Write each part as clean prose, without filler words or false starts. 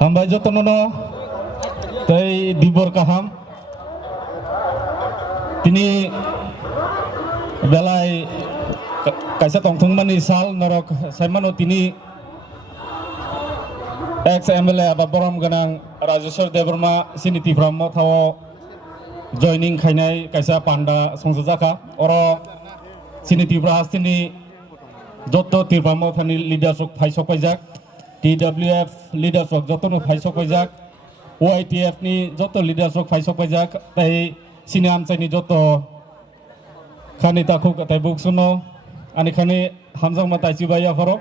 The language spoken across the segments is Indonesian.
Hambai jotonono tei dibor kaham tini belai kaisa tongthung mani sal norok saimano tini ex MLA aba borom ganang Rajeshwar Debrma sini tiframo thawo joining khainai kaisa panda songsajaka oro sini tifra sini joto tiframo thani leadership phaisok paijak TWF leadership joto no phaisok paijak YTF ni joto leadership phaisok paijak tai sini amchai joto khani takhuk tai buksuno ani khani hamjang ma tai chibaya pharo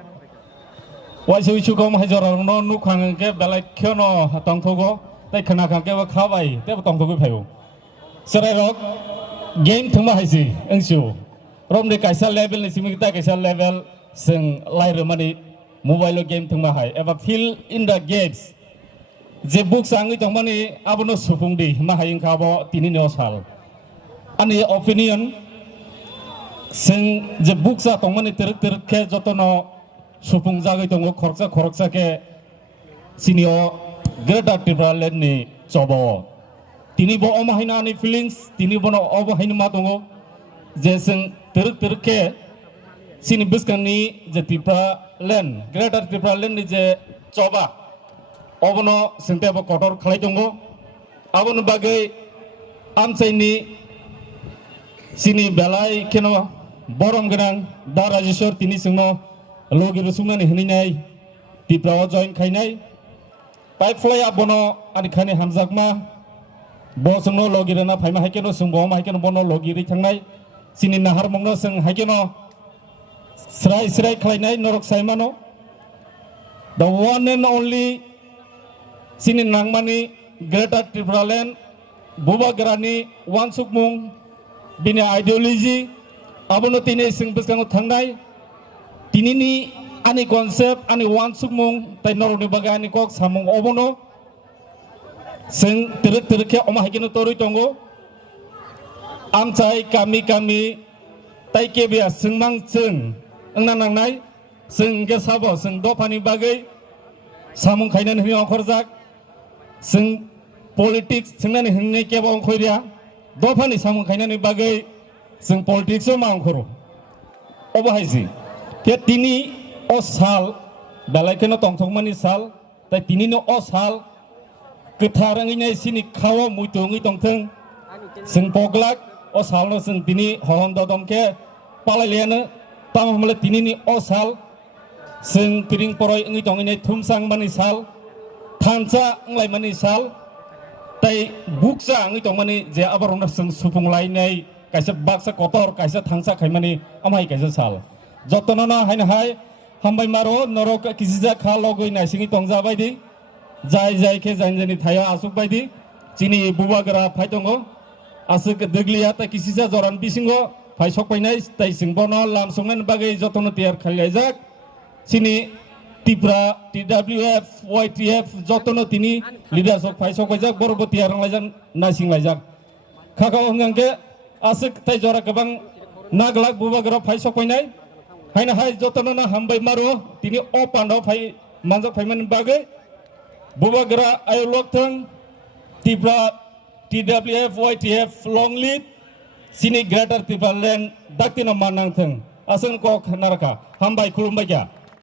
waisi isu kom hajorang no nukhang ke belai khyono tongthogo tai khana khang ke wa khabai te tongthogo phayo serai rok game thuma haisi engsu rom de kaisa level ni simi ta kaisa level sing lai remani mobile game thuma hai eba fill in the gates je book sangi tongmani abono supungdi ma haing khabo tini no sal ani opinion sing je book sa tongmani teruk ke jotono supung jagai tongo khoroksa ke sinio Greater Tripura Land ni cobo tini bo omahina ni feelings tini bono obohaina ma tongo je sing teruk ke sini biskan ni je Tripura Land Greater Tripura Land ni je coba obono singte bo kotor khalai tongo abono bagai amchai ni sini belai keno borom ganang da Rajeshwar tini singno logi rusungna ni hninai Tripura join khainai pipe fly abono ani khani hamjakma bo sungno logi rena phaima haikeno sungbo ma haikeno bono logi ri thangnai sini nahar mongno sung haikeno srai khlainai norok saimano the one and only sini nangmani Greater Tripura Land buba grani wansukmung bini ideology abono tini sing biskango thangnai tinini ani konsep ani wansukmung tai noroni bagani kok samung obono sing teruk ke oma hakino torui tongo amchai kami tai ke bia singmang chung engna nangnai sing ge sabo sing dofani bagai samung khainan hini okhorjak sing politics singnani hingni ke bo ongkhoiria dofani samung khainani bagai sing politics o ma ongkhoro obo haisi ke tini o sal balai keno tongthokmani sal tai tini no o sal ketharangi sini khawa muitongi tongtheng sing poglak o sal no sing tini hohon dodom ke palaliana tamamle tini ni o sal sing piring poroi ngi tongi thumsang mani sal thancha nglai mani sal tai buksa ngi tongmani je abarona sing supung lainai kaisa baksa kotor kaisa thangsa khaimani amai kaisa sal jotonona haina hai hambai maro norok kisija kha logoi nai singi tongja baidi jai ke janjani thaya asuk baidi chini bubagra phaitongo asuk deglia ta kisija joran bisingo phai sokpainai tai singbono lamsungnan bagai jotono tiar khalaijak sini Tripura TWF YTF jotono tini leader sok phai sokpaijak borbo tiar laijak nasing laijak khaka ongangke asuk tai jora gabang naglak bubagra phai sokpainai haina hai jotono na hambai maro tini o pando phai manjak phaiman bagai bubagra ayolok thang Tripura TWF YTF long lead sini Greater Tripura Land daktino manang thang asan ko naraka hambai khulumbai kya